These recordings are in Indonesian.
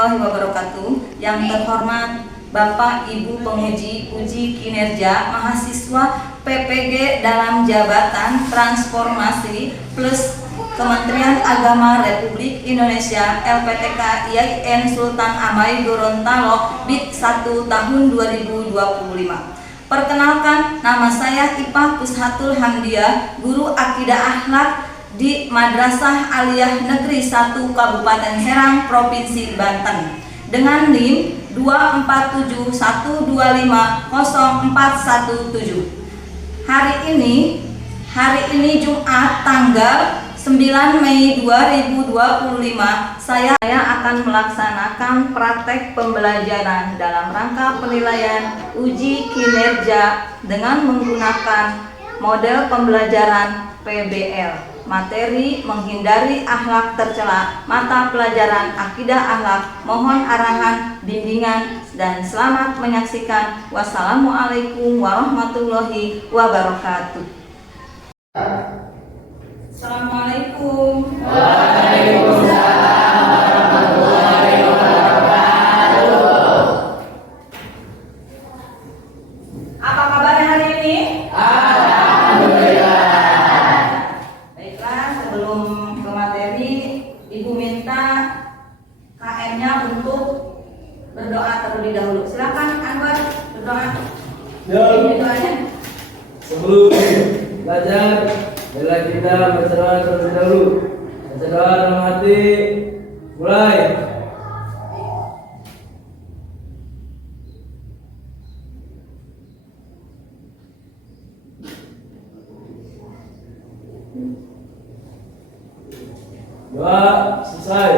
warahmatullahi wabarakatuh. Yang terhormat Bapak Ibu penguji uji kinerja mahasiswa PPG dalam jabatan transformasi plus Kementerian Agama Republik Indonesia LPTK IAIN Sultan Amai Gorontalo BIT 1 tahun 2025. Perkenalkan, nama saya Ipah Pushatul Hamdiah, guru akidah akhlak di Madrasah Aliyah Negeri 1 Kabupaten Serang, Provinsi Banten, dengan NIM 24712504117. Hari ini Jumat tanggal 9 Mei 2025, saya akan melaksanakan praktek pembelajaran dalam rangka penilaian uji kinerja dengan menggunakan model pembelajaran PBL. Materi menghindari akhlak tercela, mata pelajaran akidah akhlak. Mohon arahan, bimbingan, dan selamat menyaksikan. Wassalamualaikum warahmatullahi wabarakatuh. Assalamualaikum. Waalaikumsalam warahmatullahi wabarakatuh. Apa kabarnya hari ini? Alhamdulillah. Baiklah, sebelum ke materi, Ibu minta KM-nya untuk berdoa terlebih dahulu. Silakan Anwar berdoa. Ini doanya. Sebelum belajar, bila kita berdoa terlebih dahulu. Berdoa dalam hati. Mulai. Doa selesai.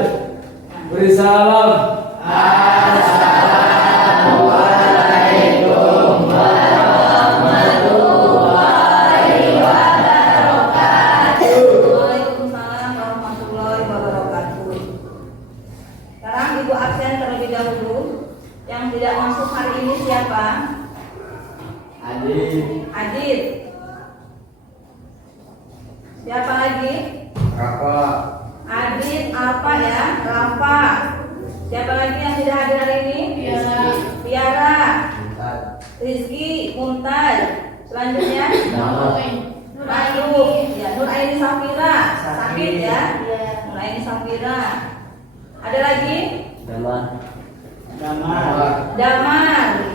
Beri salam. Assalamualaikum warahmatullahi wabarakatuh. Waalaikumsalam warahmatullahi wabarakatuh. Sekarang Ibu absen terlebih dahulu. Yang tidak masuk hari ini siapa? Adit. Siapa lagi? Apa? Adit apa ya? Rafa. Siapa lagi yang tidak hadir hari ini? Tiara. Rizky, Mumtaz. Selanjutnya Nur. Ya, Nur Aini Safira. Sakit ya? Nur Aini Safira. Ada lagi? Damar.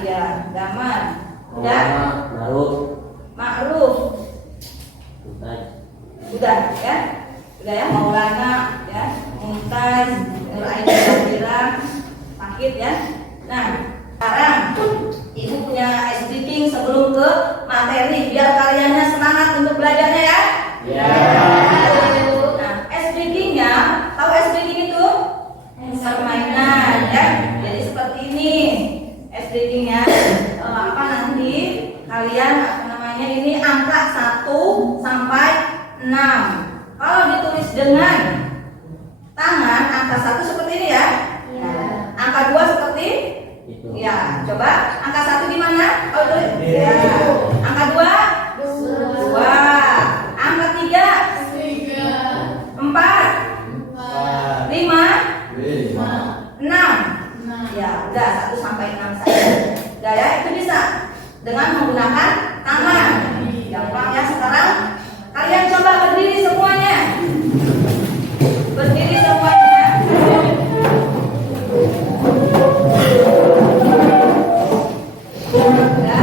Iya, Damar. Udah? Ma'ruf. Udah ya? Udah ya, Maulana ya, Mumtaz, Nur Aini Safira. Sakit ya? Nah, sekarang Ibu punya ice breaking sebelum ke materi biar kaliannya semangat untuk belajarnya ya. Nah, ice breakingnya, tahu ice breaking itu? Permainan ya. Jadi seperti ini ice breakingnya. Nanti kalian ini angka 1 sampai 6. Kalau ditulis dengan tangan, angka 1 seperti ini ya. Angka 2 seperti itu. Ya, coba angka 1 gimana? Oh, tulis. Ya. Angka 2? 2. Angka 3? 4. 5? 6. Ya, udah 1 sampai 6 saja. Udah ya, itu bisa dengan menggunakan tangan. Gampang ya. Sekarang kalian coba berdiri semuanya. Berdiri semuanya. Ya,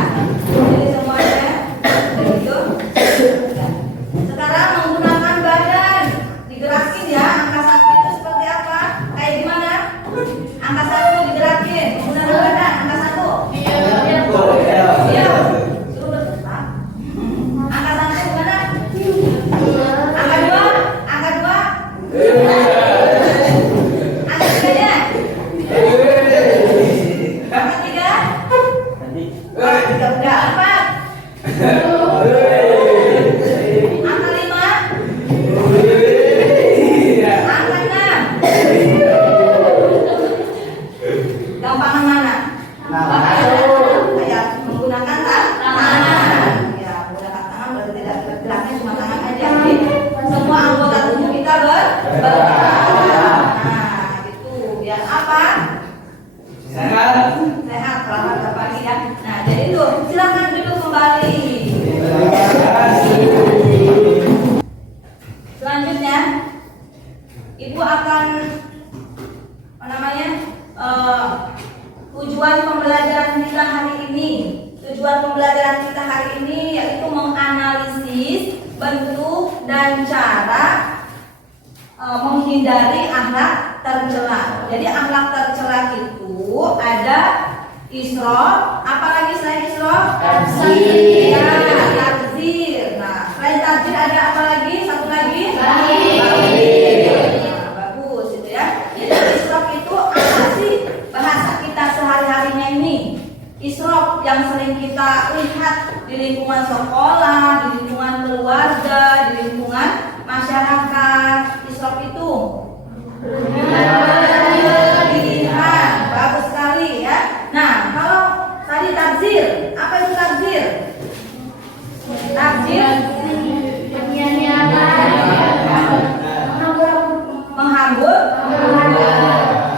berdiri semuanya. Begitu. Ya. Sekarang menggunakan badan digerakin ya. Angka 1 itu seperti apa? Kayak gimana? Angka 1 digerakin menggunakan badan. Angka 1. Iya. Suruh bergerak. Angka 1 gimana? Angka 2. Angka 2. Angka 3-nya. Angka 3. Angka 3 udah. 4. Angka 5. Angka 6. Gampangan mana? Kayak menggunakan tangan. Ya, menggunakan tangan berarti tidak geraknya cuma tangan aja. Jadi semua anggota tubuh kita bergerak. Nah, gitu. Biar apa? pelajaran kita hari ini yaitu menganalisis bentuk dan cara menghindari akhlak tercela. Jadi akhlak tercela itu ada isrof, apalagi selain isrof? Tabzir. Ya, tabzir. Nah, selain tabzir ada apa lagi? Satu lagi? Bakhil. Nah, bagus itu ya. Jadi isrof itu apa sih bahasa kita sehari-harinya ini? Isrof yang sering kita lihat di lingkungan sekolah, di lingkungan keluarga, di lingkungan masyarakat. Isrof itu berlebihan. Bagus sekali ya. Nah, kalau tadi tabzir, apa itu tabzir? Tabzir menghambur.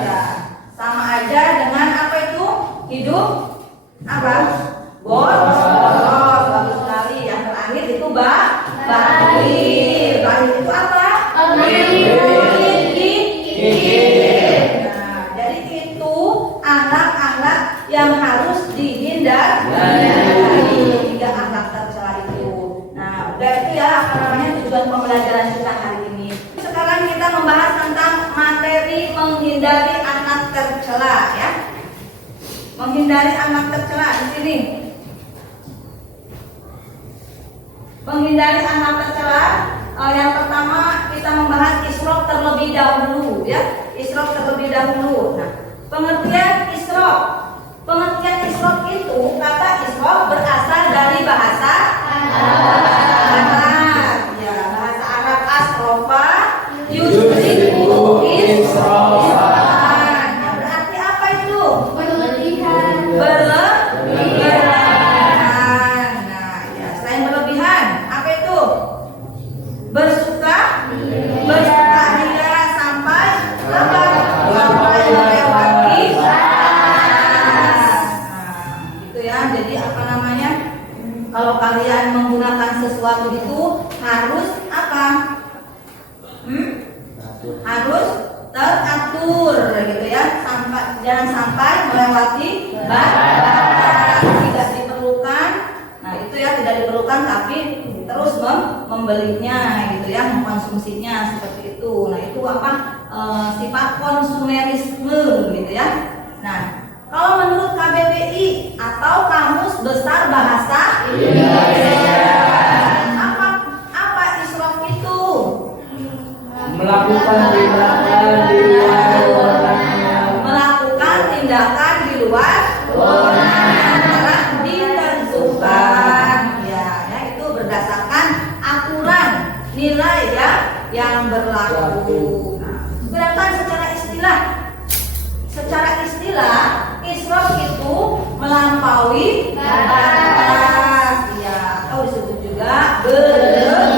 Ya, sama aja dengan apa itu? Hidup apa? Boros. Bagus sekali. Yang terakhir itu bakhil. Bakhil itu apa? Nah, jadi itu akhlak-akhlak yang harus dihindari. Tiga akhlak tercela itu. Nah, udah itu ya apa namanya tujuan pembelajaran kita hari ini. Sekarang kita membahas tentang materi menghindari akhlak tercela ya. Menghindari akhlak tercela di sini. Menghindari akhlak tercela. Yang pertama kita membahas isrof terlebih dahulu ya. Isrof terlebih dahulu. Nah, pengertian isrof. Pengertian isrof itu kata isrof berasal dari bahasa Arab. Ya, bahasa Arab asrofa yusrifu isrofan. Nah, berarti apa itu? Berlebihan. Nah, ya, selain berlebihan, apa itu? Bersuka ria sampai apa? Sampai melewati batas. Nah, gitu ya. Jadi apa namanya? Kalau kalian menggunakan sesuatu itu harus apa? Harus teratur gitu ya. Jangan sampai melewati batas. Tidak diperlukan. Nah, itu ya tidak diperlukan tapi terus membelinya gitu ya, mengkonsumsinya seperti itu. Nah, itu apa? Sifat konsumerisme gitu ya. Nah, kalau menurut KBBI atau Kamus Besar Bahasa Indonesia, apa isrof itu? Melakukan tindakan di luar wewenangnya. Melakukan tindakan di luar wewenang telah ditentukan. Ya, itu berdasarkan aturan nilai ya yang berlaku. Nah, sedangkan secara istilah isrof itu melampaui batas, ya, atau disebut juga berlebihan.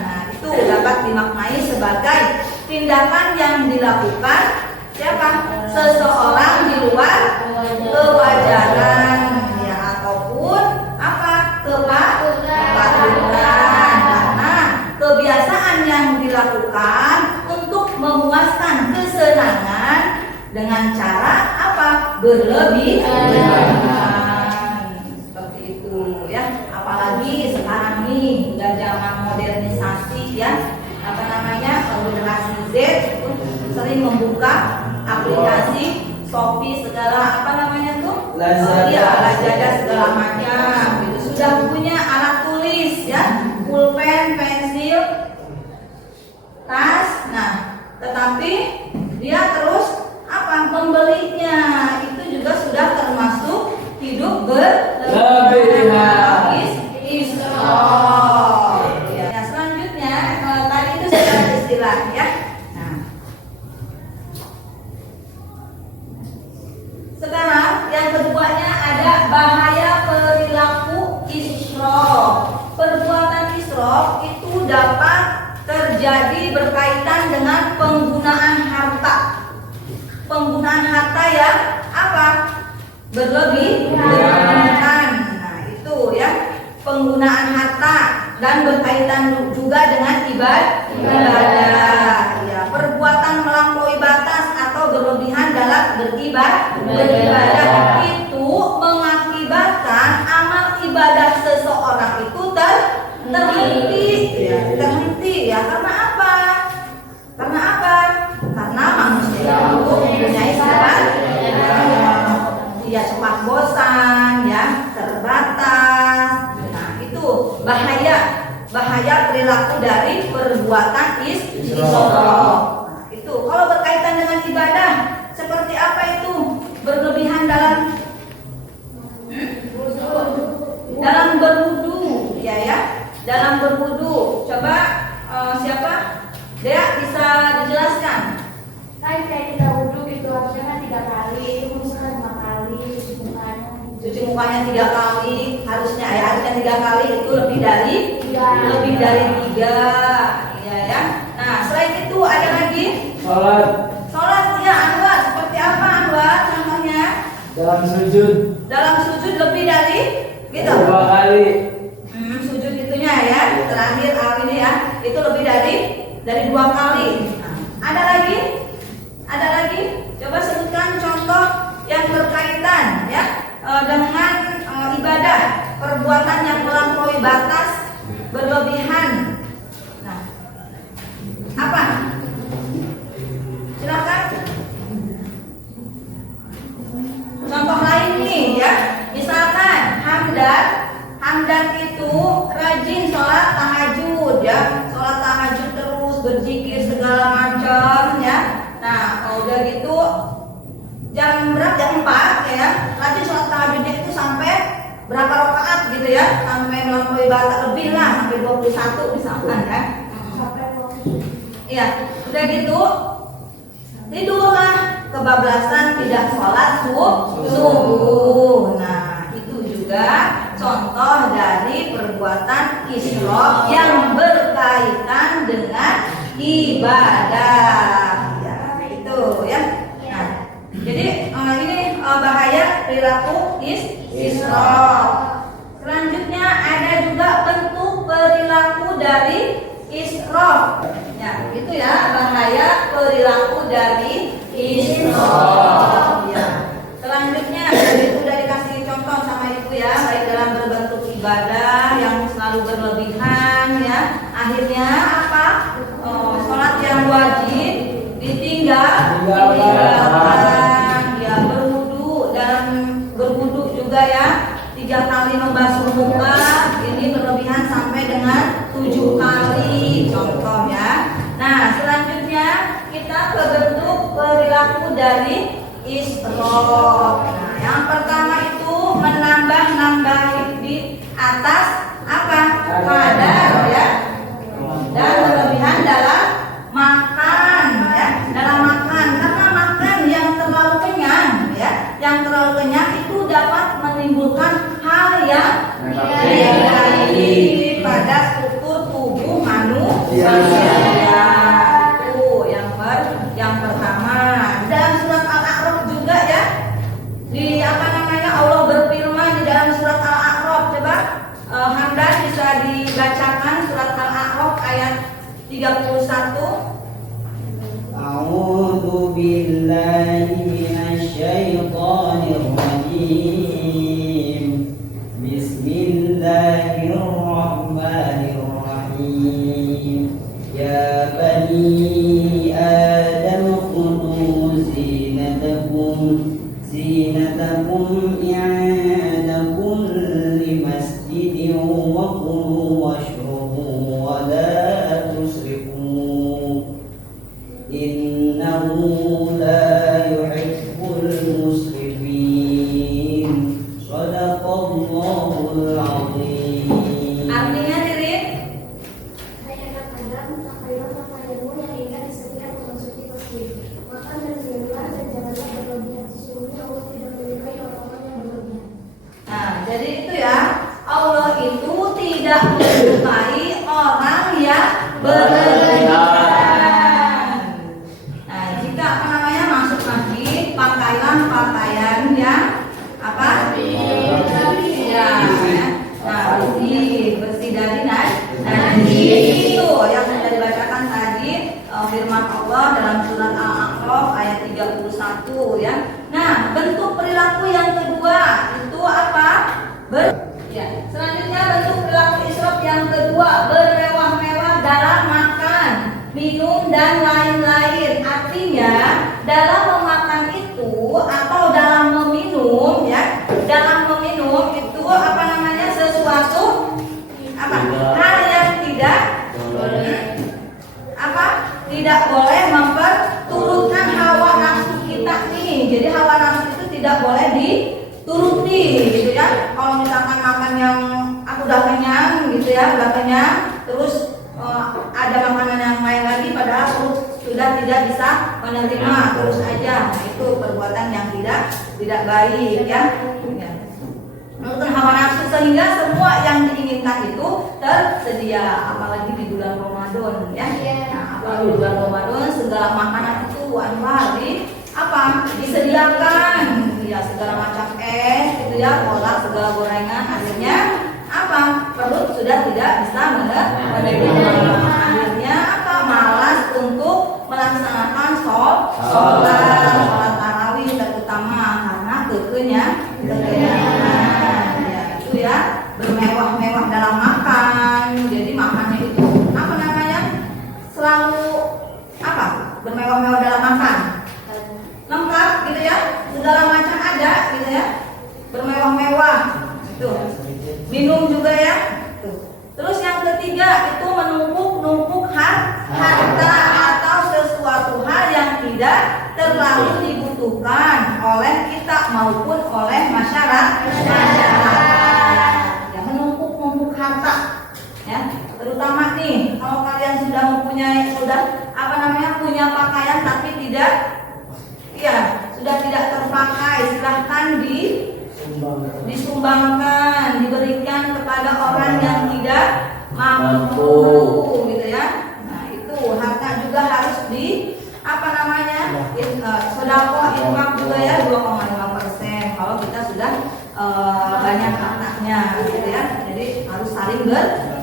Nah, itu dapat dimaknai sebagai tindakan yang dilakukan siapa? Seseorang di luar kewajaran, ya, ataupun apa? Kepatutan. Karena kebiasaan yang dilakukan untuk memuaskan kesenangan dengan cara apa? Berlebihan. Seperti itu ya. Apalagi sekarang nih udah zaman modernisasi ya. Apa namanya? Generasi Z itu sering membuka aplikasi Shopee segala apa namanya tuh? Lazada segala macam. Itu sudah punya alat tulis ya, pulpen, pensil, tas. Nah, tetapi dia terus apa? Membelinya. Itu juga sudah termasuk hidup berlebihan. Isrof. Ya, selanjutnya tadi itu secara istilah ya. Nah, sekarang yang keduanya ada bahaya perilaku isrof. Perbuatan isrof itu dapat terjadi berkaitan dengan penggunaan harta. Penggunaan harta yang apa? Berlebihan. Nah, itu ya. Penggunaan harta dan berkaitan juga dengan ibadah. Ya, perbuatan melampaui batas atau berlebihan dalam beribadah itu mengakibatkan bahaya perilaku dari perbuatan israf. Nah, itu kalau berkaitan dengan ibadah seperti apa itu? Berlebihan dalam berwudu, ya. Dalam berwudu. Coba siapa? Dea bisa dijelaskan? Kan kayak kita wudhu gitu harusnya kan 3 kali, itu misalkan 5 kali cuci mukanya. Cuci mukanya 3 kali, harusnya 3 kali, itu lebih dari 3, iya ya. Nah, selain itu ada lagi sholat ya. Anwar, seperti apa Anwar contohnya? Dalam sujud lebih dari gitu. 2 kali. Sujud itunya ya, terakhir ini ya, itu lebih dari 2 kali. Nah, ada lagi, coba sebutkan contoh yang berkaitan ya dengan ibadah, perbuatan yang melampaui batas, berlebihan. Nah, apa? Silakan. Contoh lain nih ya, misalkan Hamdan itu rajin sholat tahajud ya, sholat tahajud terus, berzikir segala macam ya. Nah, kalau udah gitu jam 4 ya, rajin sholat tahajudnya itu sampai berapa rakaat gitu ya, sampai melampaui batas lebih lah, sampai 21 misalkan ya. Sampai 20. Iya, udah gitu tidurlah, kebablasan tidak sholat subuh. Nah, itu juga contoh dari perbuatan israf yang berkaitan dengan ibadah. Ya, itu ya. Nah, jadi ini bahaya perilaku israf. Selanjutnya ada juga bentuk perilaku dari israf. Ya, itu ya bahaya perilaku dari israf. Ya. Selanjutnya itu udah dikasih contoh sama ibu ya, baik dalam berbentuk ibadah yang selalu berlebihan ya. Akhirnya apa? Sholat yang wajib ditinggalkan. Ya, dalam berwudu juga ya, 3 kali membasuh muka, ini berlebihan sampai dengan 7 kali contoh ya. Nah, selanjutnya kita ke bentuk perilaku dari israf. Nah, yang pertama itu menambah di atas apa? Kadar ya. Dan berlebihan dalam makan ya, karena makan yang terlalu kenyang ya, yang terlalu kenyang itu dapat menimbulkan hal yang negatif pada struktur tubuh manusia. Itu yang pertama. Dalam surat Al-A'raf juga ya, di Allah berfirman di dalam surat Al-A'raf. Coba Hamdan bisa dibacakan surat Al-A'raf ayat 31. A'udzu billahi minasyaitonir rajim. Bismillahirrahmanirrahim. Ya bani Adam khudhu zinatakum i'inda kulli masjidin wa kulu washrabu wa la tusrifu. Innahu la yuhibbul musrifin. Shadaqallahul azim. Artinya Ririn, Kadang-kadang takbiran takbirmu yang ingat di setiap memasuki masjid. Makan dan minumlah dan janganlah berlebihan. Sesungguhnya Allah tidak menyukai orang-orang yang berlebihan. nah jadi itu ya, Allah itu tidak menyukai orang yang berlebihan. Nah, jika masuk masjid, pakailah pakaian yang apa? Ya. Nah, bersih dari najis. Itu yang sudah dibacakan tadi firman Allah dalam surat Al-A'raf ayat 31 ya. Nah, bentuk perilaku yang kedua itu apa? Selanjutnya bentuk perilaku israf yang kedua, bermewah-mewah dalam makan, minum dan lain-lain. Artinya dalam memakan itu atau dalam meminum ya, dalam meminum itu sesuatu apa? ya, belakangnya, terus ada makanan yang lain lagi padahal perut sudah tidak bisa menerima, terus aja. Nah, itu perbuatan yang tidak baik ya. Menurut hawa nafsu sehingga semua yang diinginkan itu tersedia, apalagi di bulan Ramadan ya. Nah, apalagi di bulan Ramadan segala makanan itu disediakan ya, segala macam es gitu ya, kolak, segala gorengan, akhirnya perut sudah tidak bisa menerima, akhirnya malas untuk melaksanakan sholat tarawih terutama karena kekenyangan ya, itu ya, bermewah-mewah dalam makan. Jadi makannya itu selalu bermewah-mewah dalam makan, lengkap gitu ya, segala macam ada gitu ya, bermewah-mewah itu. Minum juga ya tuh. Terus yang ketiga itu menumpuk harta atau sesuatu hal yang tidak terlalu dibutuhkan oleh kita maupun oleh masyarakat. Ya, menumpuk harta ya, terutama nih kalau kalian sudah punya pakaian tapi sudah tidak terpakai, silahkan disumbangkan, diberikan kepada orang yang tidak mampu gitu ya. Nah, itu harta juga harus sedekah, infak juga ya, 2,5% kalau kita sudah banyak hartanya gitu ya. Jadi harus saling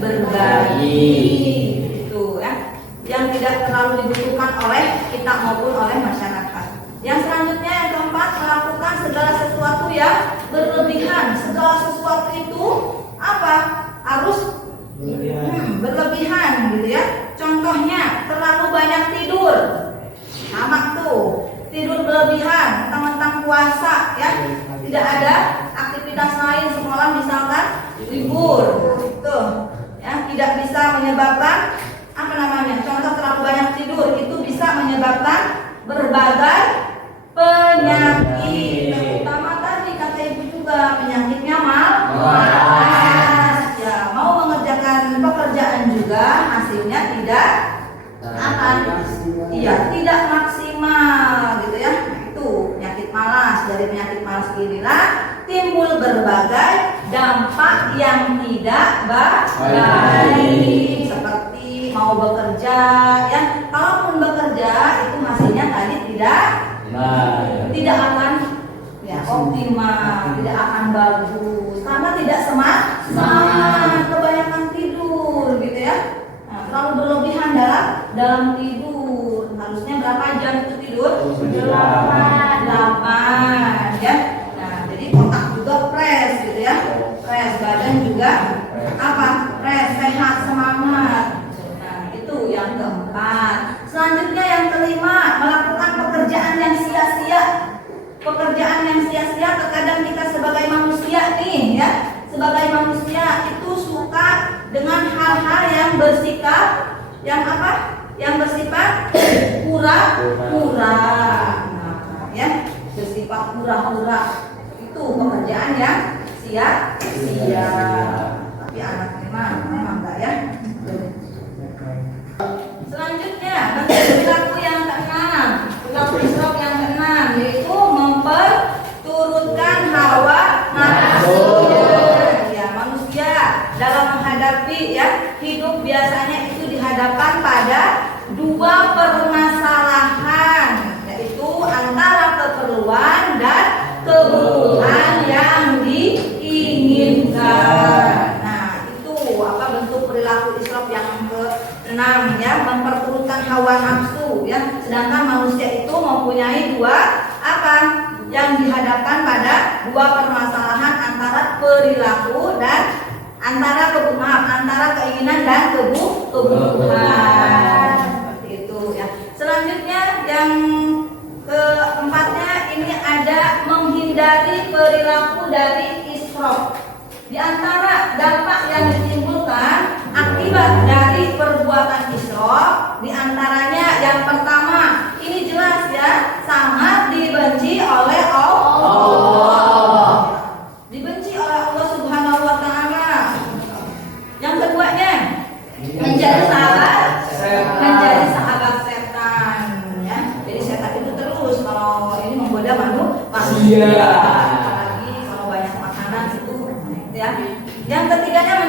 berbagi gitu ya, yang tidak terlalu dibutuhkan oleh kita maupun oleh masyarakat. Yang selanjutnya yang keempat, melakukan segala sesuatu yang berlebihan. Segala sesuatu itu harus berlebihan gitu ya. Contohnya terlalu banyak tidur, sama tuh, tidur berlebihan, mentang-mentang puasa ya, tidak ada aktivitas lain, sekolah misalkan libur, tuh ya, tidak bisa menyebabkan contoh terlalu banyak tidur itu bisa menyebabkan berbagai penyakit, terutama tadi kata ibu juga penyakitnya malas ya, mau mengerjakan pekerjaan juga hasilnya tidak tidak maksimal gitu ya. Itu penyakit malas. Dari penyakit malas inilah timbul berbagai dampak yang tidak baik, seperti mau bekerja ya, kalaupun bekerja itu hasilnya tadi tidak akan ya optimal, tidak akan bagus karena tidak semangat, kebanyakan tidur gitu ya. Nah, terlalu berlebihan dalam tidur. Harusnya berapa jam itu tidur? 8 ya. Nah, jadi otak juga fresh gitu ya, fresh, badan juga fresh, sehat, semangat. Nah, itu yang keempat. Selanjutnya yang kelima, melakukan pekerjaan yang sia-sia. Pekerjaan yang sia-sia terkadang kita sebagai manusia nih ya, sebagai manusia itu suka dengan hal-hal yang bersifat pura-pura. Nah, ya, bersifat pura-pura. Itu pekerjaan yang sia-sia. Tapi anak memang enggak ya. Selanjutnya, perilaku yang keenam, perilaku israf yang keenam, yaitu memperturutkan hawa nafsu. Ya, manusia dalam menghadapi hidup biasanya itu dihadapkan pada dua permasalahan, yaitu antara keperluan dan kebutuhan yang diinginkan. Nah, itu bentuk perilaku israf yang ke-6 ya, memperturutkan hawa nafsu ya. Sedangkan manusia itu mempunyai dua yang dihadapkan pada dua permasalahan antara perilaku dan antara keinginan dan kebutuhan. Seperti itu ya. Selanjutnya yang keempatnya ini ada menghindari perilaku dari israf. Di antara dampak yang ditimbulkan akibat dari perbuatan israf, di antaranya yang pertama, ini jelas ya, sangat dibenci oleh Allah. Dibenci oleh Allah Subhanahu wa taala. Yang kedua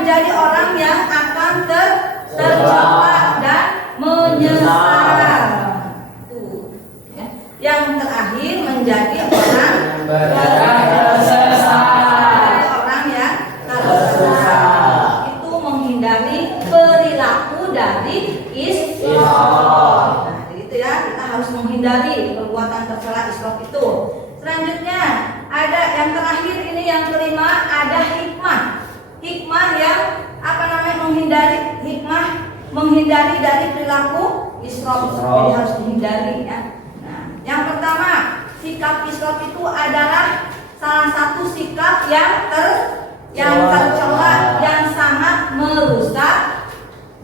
menjadi orang yang akan tercela dan menyesal. Tuh, ya. Yang terakhir menjadi orang tersesat. Itu menghindari perilaku dari israf. Nah, jadi itu ya, kita harus menghindari perbuatan tercela israf itu. Selanjutnya ada yang terakhir ini yang kelima, ada hikmah. Hikmah yang menghindari dari perilaku israf. Jadi harus dihindari ya. Nah, yang pertama, sikap israf itu adalah salah satu sikap yang tercela, yang sangat merusak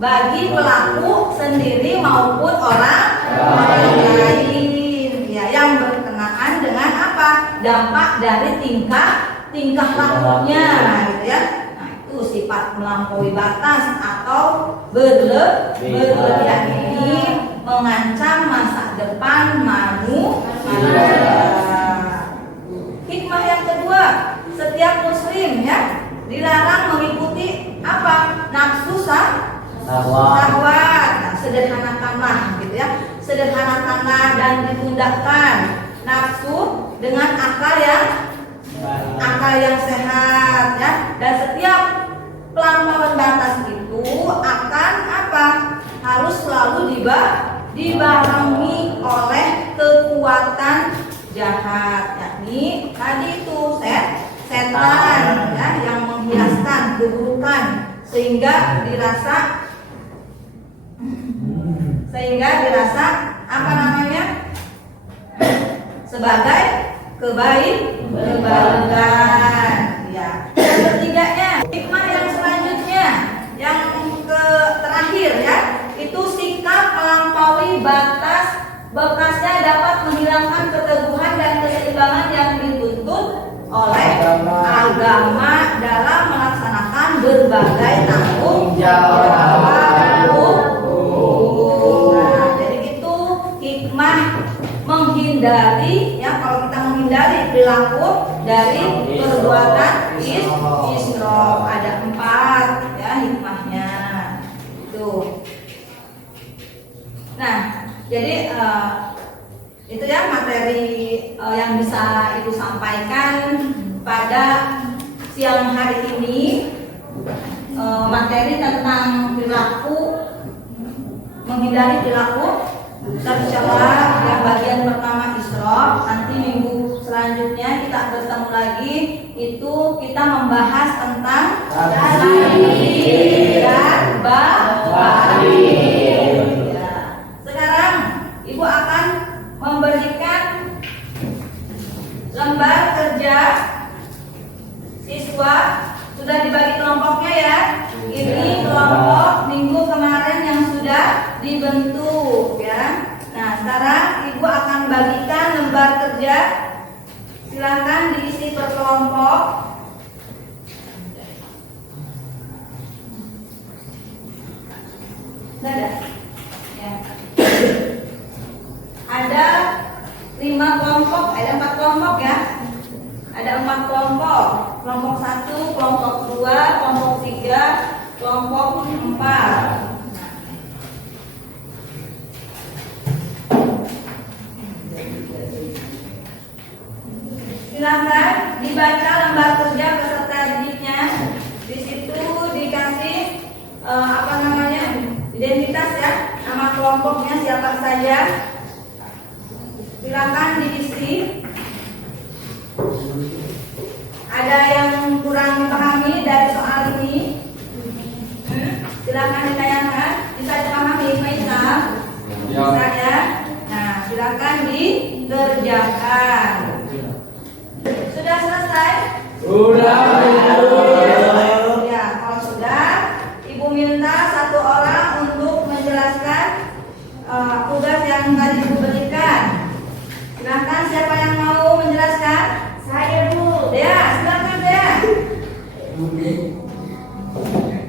bagi pelaku sendiri maupun orang lain. Ya, yang berkenaan dengan apa? Dampak dari tingkah lakunya, gitu ya. Nah, itu sifat melampaui batas atau berlebihan ini mengancam masa depan manusia. Hikmah yang kedua, setiap muslim ya dilarang mengikuti apa? Nafsu syahwat. Nah, sederhanakanlah gitu ya. Sederhanakanlah dan ditundakkan nafsu dengan akal yang sehat ya. Dan setiap pelanggaran batas itu akan apa? Harus selalu dibarengi oleh kekuatan jahat, yakni tadi itu setan ya, yang menghiaskan keburukan sehingga dirasa apa namanya? Sebagai kebaikan. Ya. Yang ketiganya, hikmah yang selanjutnya, yang terakhir ya, itu sikap melampaui batas bekasnya dapat menghilangkan keteguhan dan keseimbangan yang dituntut oleh agama dalam melaksanakan berbagai tanggung jawab. Nah, jadi itu hikmah menghindari ya, kalau kita menghindari perilaku dari perbuatan israf, ada 4 ya hikmahnya itu. Nah, jadi itu ya materi yang bisa Ibu sampaikan pada siang hari ini, materi tentang perilaku, menghindari perilaku tercela yang bagian pertama israf. Nanti minggu selanjutnya kita bertemu lagi, itu kita membahas tentang takdir dan bakhil. Sekarang Ibu akan memberikan lembar kerja siswa, sudah dibagi kelompoknya ya. Ini kelompok minggu kemarin yang sudah dibentuk ya. Nah, sekarang Ibu akan bagikan lembar kerja. Silakan diisi per kelompok. Sudah. Ya. Ada 5 kelompok, ada 4 kelompok ya. Ada 4 kelompok. Kelompok 1, kelompok 2, kelompok 3, kelompok 4. Silakan dibaca lembar kerja beserta didiknya. Di situ dikasih apa namanya? Identitas ya, nama kelompoknya siapa saja. Silakan diisi. Ada yang kurang dipahami dari soal ini, silakan ditanyakan. Bisa dipahami Pak Isam? Bisa ya. Nah, silakan dikerjakan. Sudah selesai? Sudah. Ya, kalau sudah, Ibu minta 1 orang untuk menjelaskan tugas yang tadi Ibu berikan. Silakan, siapa yang mau menjelaskan? Saya, Bu. Ya, silakan ya.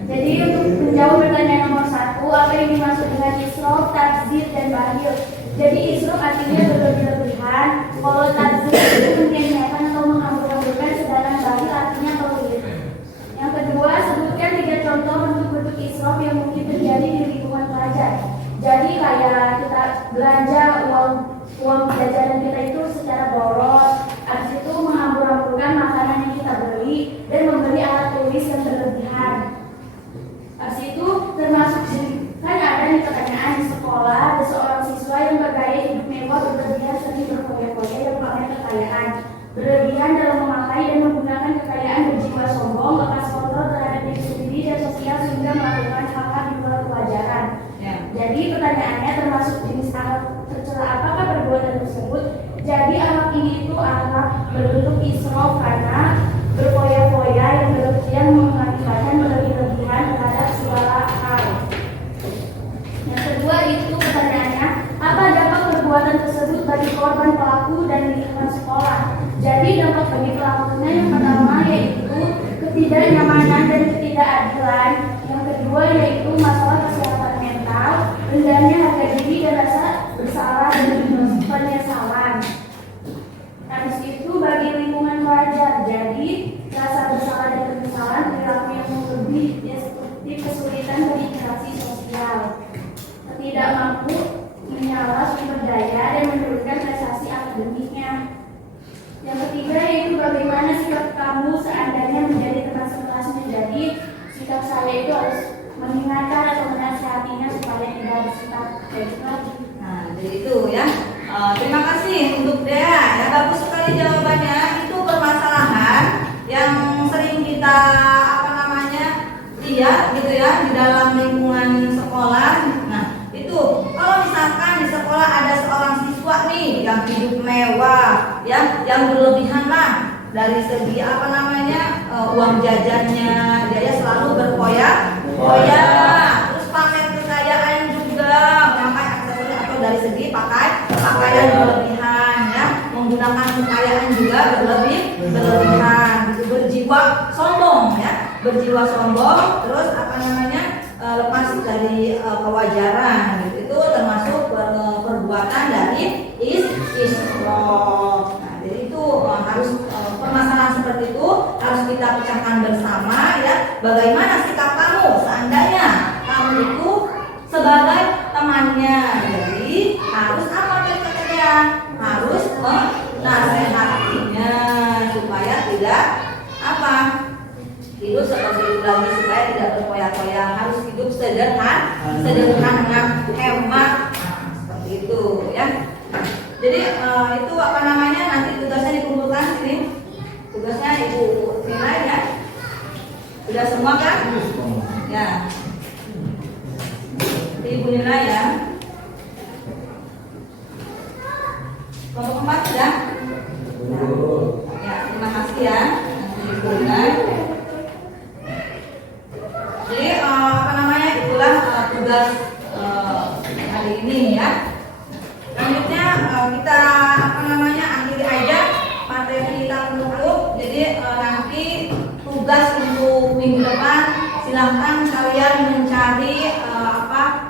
Jadi untuk menjawab pertanyaan nomor 1, apa yang dimaksud dengan israf, takdir, dan bakhil? Jadi israf artinya berlebihan. Kalau takdir itu menyanyiakan atau menghambur-hamburkan, sedangkan bakhil artinya pelit. Yang kedua, sebutkan 3 belanja uang jajanan kita itu secara boros. Habis itu menghambur-hamburkan makanan yang kita beli dan membeli alat tulis yang berlebihan. Habis itu termasuk kan ada nih pertanyaan di sekolah, ada seorang siswa yang bergaya hidup mewah berlebihan sering berfoya-foya dan pamer kekayaan. Berlebihan dalam memakai dan menggunakan kekayaan berjiwa sombong, lepas kontrol terhadap diri sendiri dan sosial sehingga melakukan hal-hal di luar kewajaran. Ya. Jadi pertanyaannya termasuk jenis akhlak tercela apakah perbuatan tersebut? Jadi akhlak ini itu akhlak berbentuk israf karena berfoya-foya yang mengakibatkan berlebih-lebihan terhadap segala hal. Yang kedua itu pertanyaannya, apa dampak perbuatan tersebut bagi korban pelaku dan lingkungan sekolah? Jadi dampak bagi pelakunya yang pertama yaitu ketidaknyamanan dan ketidakadilan. Yang kedua yaitu masalah kesehatan mental, rendahnya harga diri dan rasa bersalah dan penyesalan. Habis itu bagi lingkungan pelajar, jadi rasa bersalah dan penyesalan perilaku yang lebih ya seperti kesulitan berinteraksi sosial, tidak mampu menyala sumber daya dan menurunkan prestasi akademiknya. Yang ketiga yaitu bagaimana sikap kamu seandainya menjadi teman sekelasnya. Jadi sikap saya itu harus mengingatkan atau menasihatinya supaya tidak bersikap kayak gitu lagi. Nah, jadi itu ya. Terima kasih untuk Dea. Ya, bagus sekali jawabannya. Itu permasalahan yang sering kita lihat gitu ya di dalam lingkungan sekolah. Nah, itu kalau misalkan di sekolah ada seorang siswa nih yang hidup mewah, ya, yang berlebihan lah dari segi uang jajannya, dia selalu berfoya-foya, terus pamer kekayaan juga, memakai aksesoris atau dari segi pakaian berlebihan, ya, menggunakan kekayaan juga berlebihan, gitu, berjiwa sombong, ya, terus lepas dari kewajaran, gitu. Itu termasuk perbuatan dari israf. Nah, jadi itu harus permasalahan seperti itu harus kita pecahkan bersama, ya. Bagaimana sikap kamu seandainya kamu itu sebagai temannya? Jadi harus apa kata-katanya? Harus menasehatinya supaya tidak hidup seperti itu lagi, supaya tidak berfoya-foya, harus hidup sederhana, hemat, seperti itu, ya. Jadi itu nanti tugasnya dikumpulkan sini, tugasnya Ibu nilai, ya. Sudah semua kan? Ya. Ibu nilai, ya. Kelompok 4 sudah? Ya, terima kasih, ya. Nanti Ibu nilai. Jadi itulah tugas hari ini, ya. Selanjutnya kita akhiri aja materi kita penutup. Jadi nanti tugas untuk minggu depan silahkan kalian mencari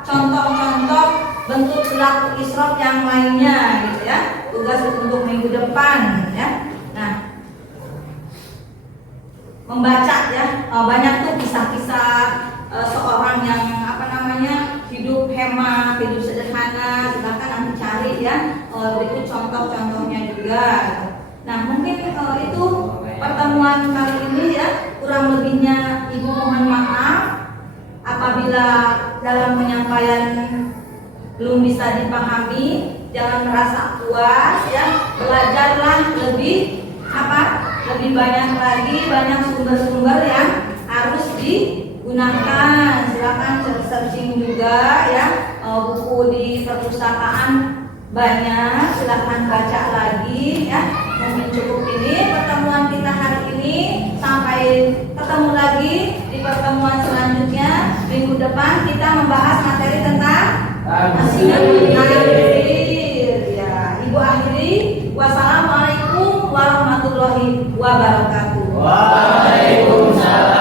contoh-contoh bentuk perilaku israf yang lainnya, gitu ya. Tugas untuk minggu depan, ya. Nah, membaca, ya, banyak tuh kisah-kisah seorang yang hidup hemat, hidup sederhana. Silahkan nanti cari, ya, berikut contoh-contohnya juga. Nah, mungkin itu pertemuan kali ini, ya. Kurang lebihnya Ibu mohon maaf apabila dalam penyampaian belum bisa dipahami. Jangan merasa puas, ya. Belajarlah lebih banyak lagi, banyak sumber-sumber yang harus digunakan. Silakan searching juga, ya, buku di perpustakaan banyak, silakan baca lagi, ya. Mungkin cukup ini pertemuan kita hari ini. Sampai ketemu lagi di pertemuan selanjutnya minggu depan. Kita membahas materi tentang takdir. Ya, Ibu akhiri. Wassalamualaikum warahmatullahi wabarakatuh. Waalaikumsalam.